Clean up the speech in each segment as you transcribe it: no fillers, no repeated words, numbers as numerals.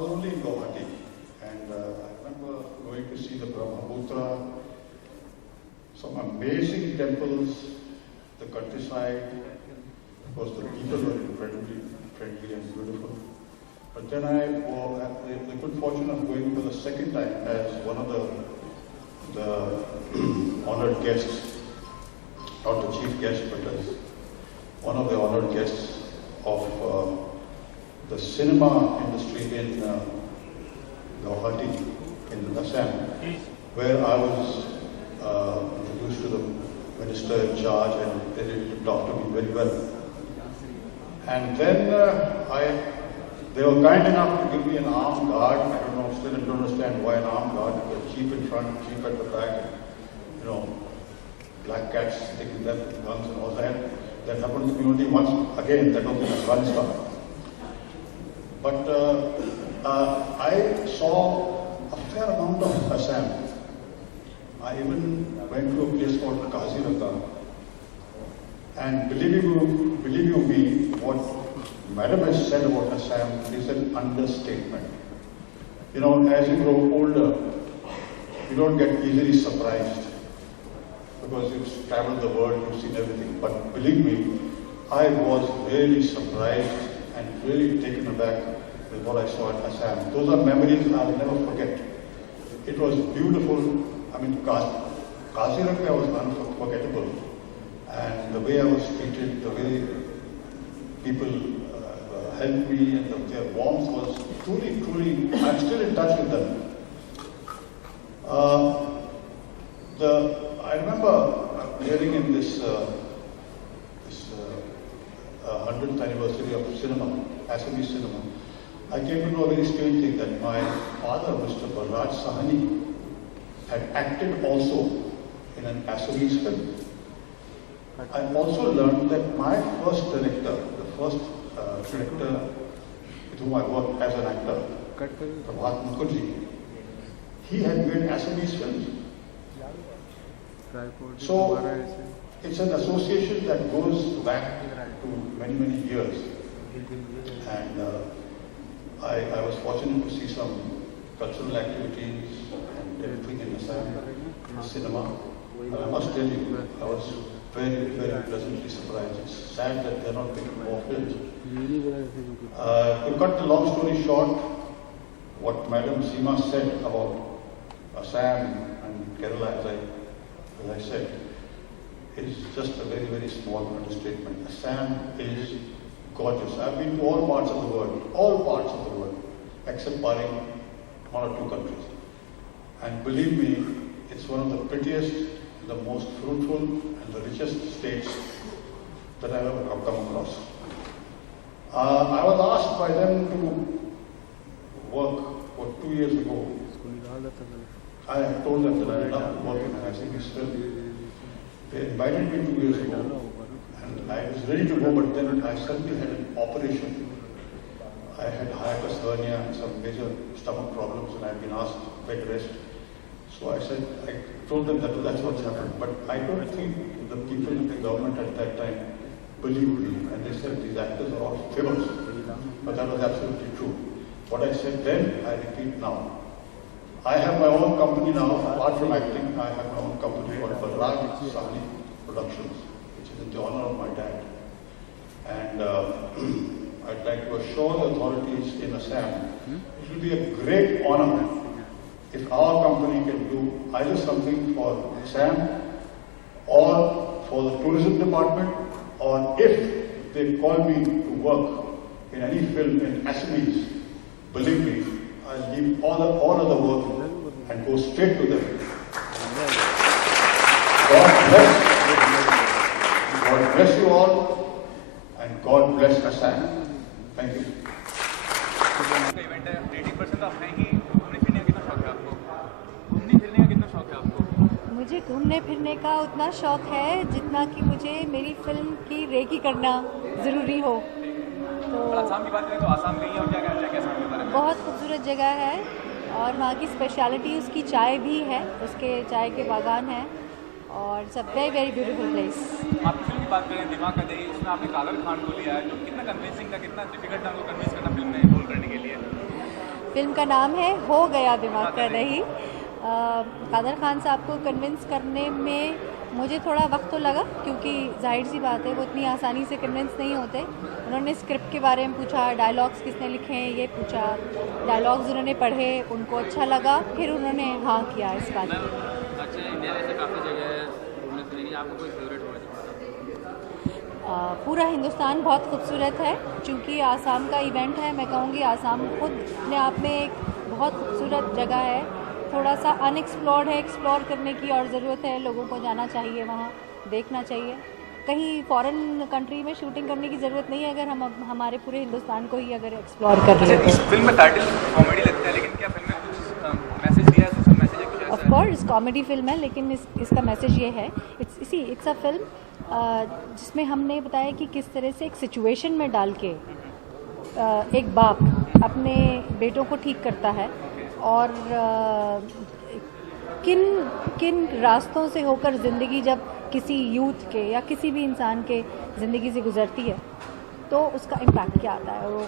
was only in Guwahati, and I remember going to see the Brahmaputra, some amazing temples, the countryside. Of course, the people were incredibly friendly and beautiful. But then I had the good fortune of going for the second time as one of the honored guests, not the chief guest, but as one of the honored guests of the cinema industry in Guwahati, in Assam, where I was introduced to the minister in charge, and they did talk to me very well. And then they were kind enough to give me an armed guard. I don't know, still don't understand why an armed guard. Because jeep in front, jeep at the back, black cats taking them with guns and all that. That happened to me only once. Again, that was in Afghanistan. But I saw a fair amount of Assam. I even went to a place called Kaziranga. And believe you me, what Madam has said about Assam is an understatement. As you grow older, you don't get easily surprised because you've traveled the world, you've seen everything. But believe me, I was really surprised and really taken aback with what I saw at Assam. Those are memories I'll never forget. It was beautiful. I mean, Kaziranga was unforgettable. And the way I was treated, the way people helped me, and their warmth was truly, truly, I'm still in touch with them. I remember hearing in this 100th anniversary of cinema, Assamese cinema, I came to know a very strange thing, that my father, Mr. Balraj Sahani, had acted also in an Assamese film. I also learned that my first director, the first director with whom I worked as an actor, Prabhat Mukherjee, he had made Assamese films. So it's an association that goes back to many, many years. And I was fortunate to see some cultural activities and everything in Assam, cinema. But I must tell you, I was very, very pleasantly surprised. It's sad that they're not making more films. To cut the long story short, what Madam Seema said about Assam and Kerala, as I said, is just a very, very small understatement. Assam is gorgeous. I've been to all parts of the world, except barring one or two countries. And believe me, it's one of the prettiest, the most fruitful, and the richest states that I've ever come across. I was asked by them to work 2 years ago. I told them that I love working in Assamese film. They invited me 2 years ago, and I was ready to go, but then I suddenly had an operation. I had hiatus hernia and some major stomach problems, and I had been asked to bed rest. So I told them that that's what's happened. But I don't think the people in the government at that time believed me. And they said these actors are all famous. But that was absolutely true. What I said then, I repeat now. I have my own company now. Apart from acting, I have my own company called Balraj Sahani Productions, which is in the honor of my dad. And I'd like to assure the authorities in Assam, it will be a great honor if our company can do either something for Assam or for the tourism department, or if they call me to work in any film in Assamese, believe me, I'll leave all other work and go straight to them. God bless you all, and God bless Assam. Thank you. मुझे घूमने फिरने का उतना शौक है जितना कि मुझे मेरी फिल्म की रेकी करना ज़रूरी हो। तो आसाम की बात करें तो आसाम गई है और क्या कहना चाहिए आसाम के बारे में? बहुत खूबसूरत जगह है और वहाँ की स्पेशलिटी उसकी चाय भी है, उसके चाय के बागान हैं और it's a very very beautiful place. आपकी फिल्म की बात करें दिमाग का दही, उसमें आपने कादर खान को लिया है, जो कितना कन्विंसिंग था, कितना डिफिकल्ट था उनको कन्विंस करना फिल्म में रोल करने के लिए? फिल्म का नाम है हो गया दिमाग का दही। कादर खान साहब को कन्विंस करने में मुझे थोड़ा वक्त तो लगा, क्योंकि जाहिर सी बात है वो इतनी आसानी से कन्विंस नहीं होते। उन्होंने स्क्रिप्ट के बारे में पूछा, डायलॉग्स किसने लिखे हैं ये पूछा, डायलॉग्स उन्होंने पढ़े, उनको अच्छा लगा, फिर उन्होंने हाँ किया इस बात की। अच्छा, इंडिया में से काफ़ी जगह है घूमने फिरने की, आपको कोई फेवरेट हो? पूरा हिंदुस्तान बहुत खूबसूरत है। चूँकि आसाम का इवेंट है, मैं कहूँगी आसाम खुद अपने आप में एक बहुत खूबसूरत जगह है। थोड़ा सा अनएक्सप्लोर्ड है, एक्सप्लोर करने की और ज़रूरत है। लोगों को जाना चाहिए, वहाँ देखना चाहिए। कहीं फॉरेन कंट्री में शूटिंग करने की ज़रूरत नहीं है अगर हम हमारे पूरे हिंदुस्तान को ही अगर एक्सप्लोर कर रहे हैं। इस फिल्म में टाइटल कॉमेडी लगता है, लेकिन क्या फिल्म में कुछ मैसेज दिया है, सोशल मैसेज है कुछ ऐसा? ऑफ कोर्स कॉमेडी फिल्म है, लेकिन इसका मैसेज ये है, इट्स अ फिल्म जिसमें हमने बताया कि किस तरह से एक सिचुएशन में डाल के एक बाप अपने बेटों को ठीक करता है और किन किन रास्तों से होकर ज़िंदगी जब किसी यूथ के या किसी भी इंसान के ज़िंदगी से गुजरती है तो उसका इम्पैक्ट क्या आता है और वो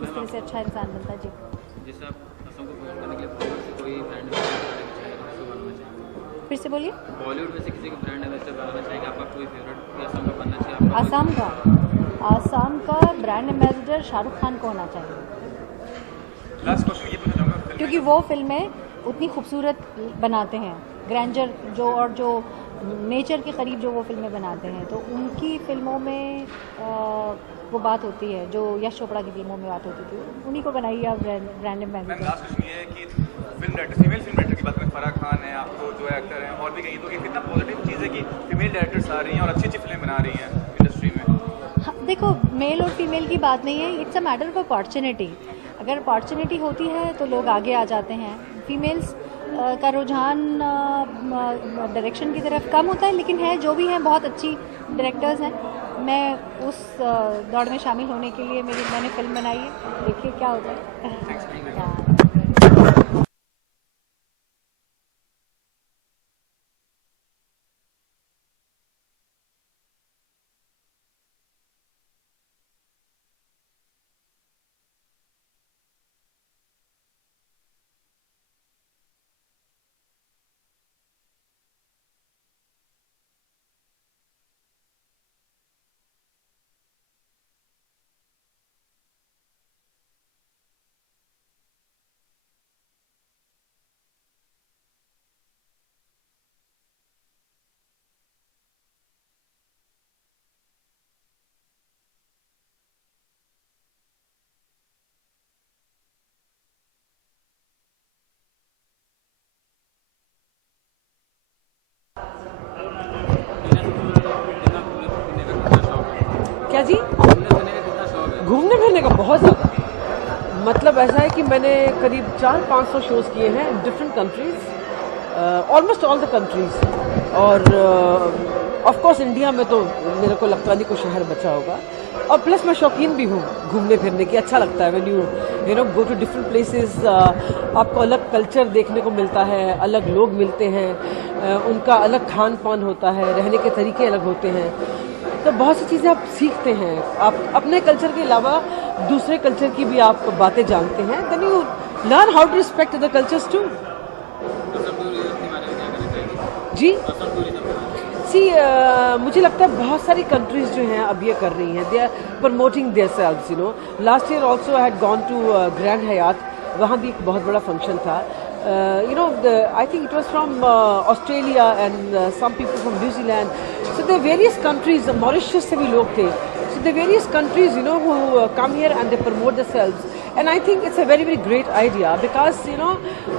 किस तरह से अच्छा इंसान बनता है। जी, जैसे आप असम को प्रमोट करने के लिए बॉलीवुड से कोई ब्रांड बनाना चाहिए, फिर से बोलिए। बॉलीवुड में से किसी को ब्रांड एम्बेसडर बनाना चाहिए, आपका कोई फेवरेट असम का बनना चाहिए आपका? आसाम का ब्रांड एम्बेसडर शाहरुख खान को होना चाहिए। लास्ट क्वेश्चन ये पूछना चाहूँगा, क्योंकि वो फिल्में उतनी खूबसूरत बनाते हैं, ग्रैंडर जो नेचर के करीब जो वो फिल्में बनाते हैं, तो उनकी फिल्मों में वो बात होती है जो यश चोपड़ा की फिल्मों में बात होती थी, उन्हीं को बनाइए आप ब्रांड एम्बेसडर। लास्ट क्वेश्चन ये है कि फीमेल फिल्म डायरेक्टर की बात करें, फराह खान है, आपको जो एक्टर हैं और भी कहीं, तो ये कितना पॉजिटिव चीज़ है कि फीमेल डायरेक्टर्स आ रही हैं और अच्छी अच्छी फिल्में बना रही हैं इंडस्ट्री में। हाँ, देखो मेल और फीमेल की बात नहीं है, it's a matter of opportunity. अगर अपॉर्चुनिटी होती है तो लोग आगे आ जाते हैं। फीमेल्स का रुझान डायरेक्शन की तरफ कम होता है, लेकिन है जो भी हैं बहुत अच्छी डायरेक्टर्स हैं। मैं उस दौड़ में शामिल होने के लिए मैंने फिल्म बनाई है, देखिए क्या होता है। क्या जी? घूमने फिरने का बहुत ज़्यादा, मतलब ऐसा है कि मैंने करीब 400-500 शोज़ किए हैं different countries, almost all the countries. और ऑफ कोर्स इंडिया में तो मेरे को लगता नहीं कोई शहर बचा होगा। और प्लस मैं शौकीन भी हूँ घूमने फिरने की, अच्छा लगता है। When you know go to different places, आपको अलग कल्चर देखने को मिलता है, अलग लोग मिलते हैं, उनका अलग खान पान होता है, रहने के तरीके अलग होते हैं, तो बहुत सी चीज़ें आप सीखते हैं। आप अपने कल्चर के अलावा दूसरे कल्चर की भी आप बातें जानते हैं। Then you learn how to respect other cultures too. जी सी मुझे लगता है बहुत सारी कंट्रीज जो हैं अब ये कर रही हैं, they are promoting their selves, you know. Last year also I had gone to Grand Hyatt, वहाँ भी एक बहुत बड़ा फंक्शन था। You know, I think it was from Australia and some people from New Zealand. So there are various countries, Mauritius से भी लोग थे. So there are various countries, you know, who come here and they promote themselves. And I think it's a very, very great idea because, you know,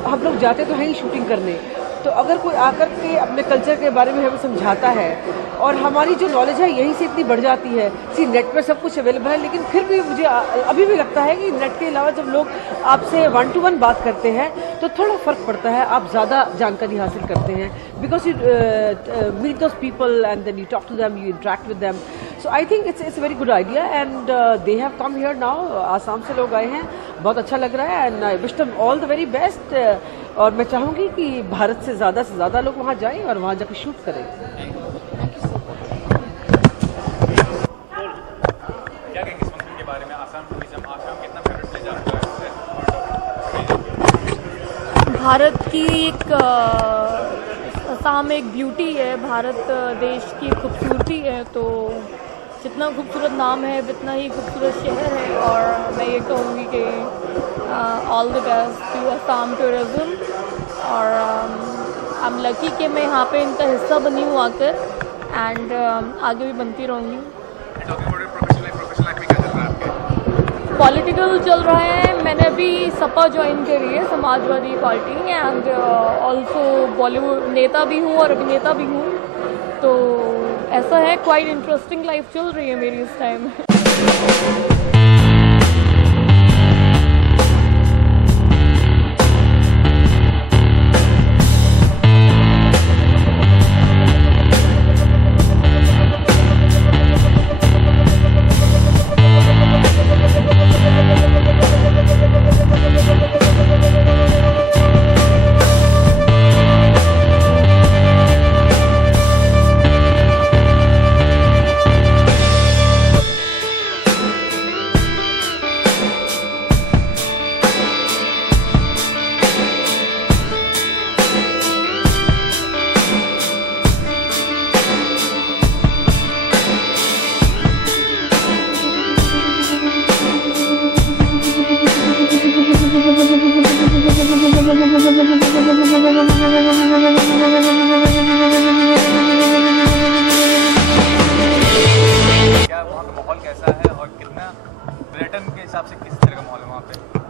हम लोग जाते तो हैं ही shooting करने, तो अगर कोई आकर के अपने कल्चर के बारे में हमें समझाता है और हमारी जो नॉलेज है यहीं से इतनी बढ़ जाती है। सी नेट पर सब कुछ अवेलेबल है, लेकिन फिर भी मुझे अभी भी लगता है कि नेट के अलावा जब लोग आपसे 1-to-1 बात करते हैं तो थोड़ा फ़र्क पड़ता है, आप ज़्यादा जानकारी हासिल करते हैं, because you meet those people and then you talk to them, you interact with them. So I think it's a very good idea and they have come here now. Assam से लोग आए हैं, बहुत अच्छा लग रहा है and I wish them all the very best. और मैं चाहूँगी कि भारत से ज़्यादा लोग वहाँ जाएं और वहाँ जाकर शूट करें। क्या कहेंगे इस फिल्म के बारे में? आसाम टूरिज्म, आसाम कितना फेवरेट प्लेस आपका है? भारत की एक असम एक ब्यूटी है, भारत देश की खूबसूरती है। तो जितना खूबसूरत नाम है उतना ही खूबसूरत शहर है, और मैं ये कहूँगी कि all the best to Assam tourism. और आई एम लकी कि मैं यहाँ पे इनका हिस्सा बनी हूँ आकर, एंड आगे भी बनती रहूँगी। पॉलिटिकल चल रहा है, मैंने अभी सपा ज्वाइन करी है, Samajwadi party, and also Bollywood नेता भी हूँ और अभिनेता भी हूँ। तो ऐसा है, क्वाइट इंटरेस्टिंग लाइफ चल रही है मेरी इस टाइम।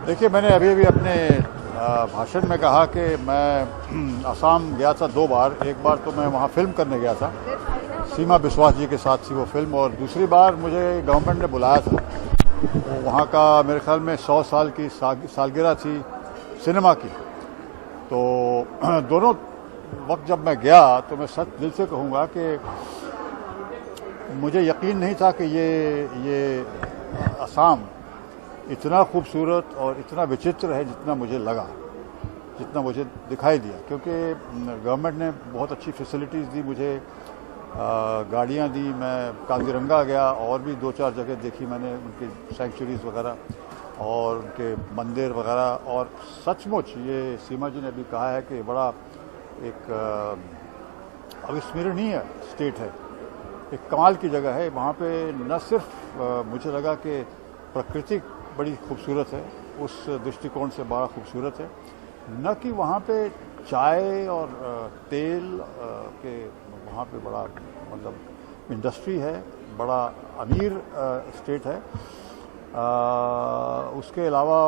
देखिए, मैंने अभी अपने भाषण में कहा कि मैं असम गया था 2 बार। एक बार तो मैं वहाँ फिल्म करने गया था, सीमा बिस्वास जी के साथ थी वो फिल्म, और दूसरी बार मुझे गवर्नमेंट ने बुलाया था। वहाँ का मेरे ख्याल में 100 साल की सालगिरह थी सिनेमा की। तो दोनों वक्त जब मैं गया तो मैं सच दिल से कहूँगा कि मुझे यकीन नहीं था कि ये असम इतना खूबसूरत और इतना विचित्र है जितना मुझे लगा, जितना मुझे दिखाई दिया। क्योंकि गवर्नमेंट ने बहुत अच्छी फैसिलिटीज़ दी मुझे, गाड़ियाँ दी, मैं काजीरंगा गया और भी 2-4 जगह देखी मैंने, उनकी सेंचुरीज़ वगैरह और उनके मंदिर वगैरह। और सचमुच ये सीमा जी ने भी कहा है कि बड़ा एक अविस्मरणीय स्टेट है, एक कमाल की जगह है। वहाँ पे न सिर्फ मुझे लगा कि प्रकृति बड़ी खूबसूरत है, उस दृष्टिकोण से बड़ा खूबसूरत है, न कि वहाँ पे चाय और तेल के वहाँ पे बड़ा मतलब इंडस्ट्री है, बड़ा अमीर स्टेट है। उसके अलावा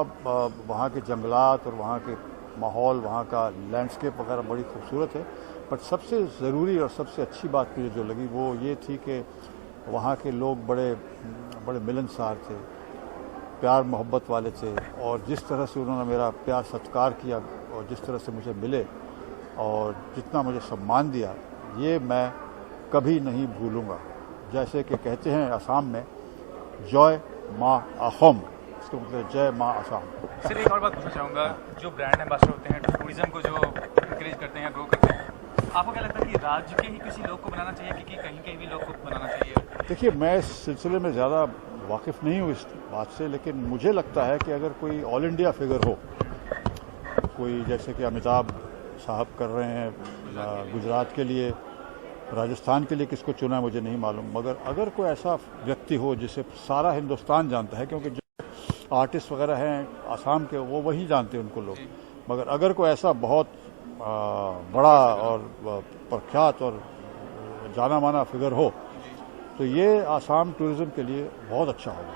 वहाँ के जंगलात और वहाँ के माहौल, वहाँ का लैंडस्केप वगैरह बड़ी खूबसूरत है। बट सबसे ज़रूरी और सबसे अच्छी बात मुझे जो लगी वो ये थी कि वहाँ के लोग बड़े मिलनसार थे, प्यार मोहब्बत वाले थे, और जिस तरह से उन्होंने मेरा प्यार सत्कार किया और जिस तरह से मुझे मिले और जितना मुझे सम्मान दिया, ये मैं कभी नहीं भूलूंगा। जैसे कि कहते हैं असम में, जय माँ असम, इसका मतलब जय माँ असम। सर एक और बात पूछना चाहूँगा, जो ब्रांड एम्बेसडर होते हैं, टूरिज्म को जो इंकरेज करते हैं, ग्रो करते हैं, आपको क्या लगता है कि राज्य के ही किसी लोग को बनाना चाहिए कि कहीं भी लोग को बनाना चाहिए? देखिए, मैं इस सिलसिले में ज़्यादा वाकिफ़ नहीं हूँ इस बात से, लेकिन मुझे लगता है कि अगर कोई ऑल इंडिया फिगर हो, कोई जैसे कि अमिताभ साहब कर रहे हैं गुजरात के लिए, राजस्थान के लिए किसको चुना मुझे नहीं मालूम, मगर अगर कोई ऐसा व्यक्ति हो जिसे सारा हिंदुस्तान जानता है, क्योंकि जो आर्टिस्ट वगैरह हैं आसाम के वो वही जानते हैं उनको लोग, मगर अगर कोई ऐसा बहुत बड़ा और प्रख्यात और जाना माना फिगर हो तो ये आसाम टूरिज़्म के लिए बहुत अच्छा होगा।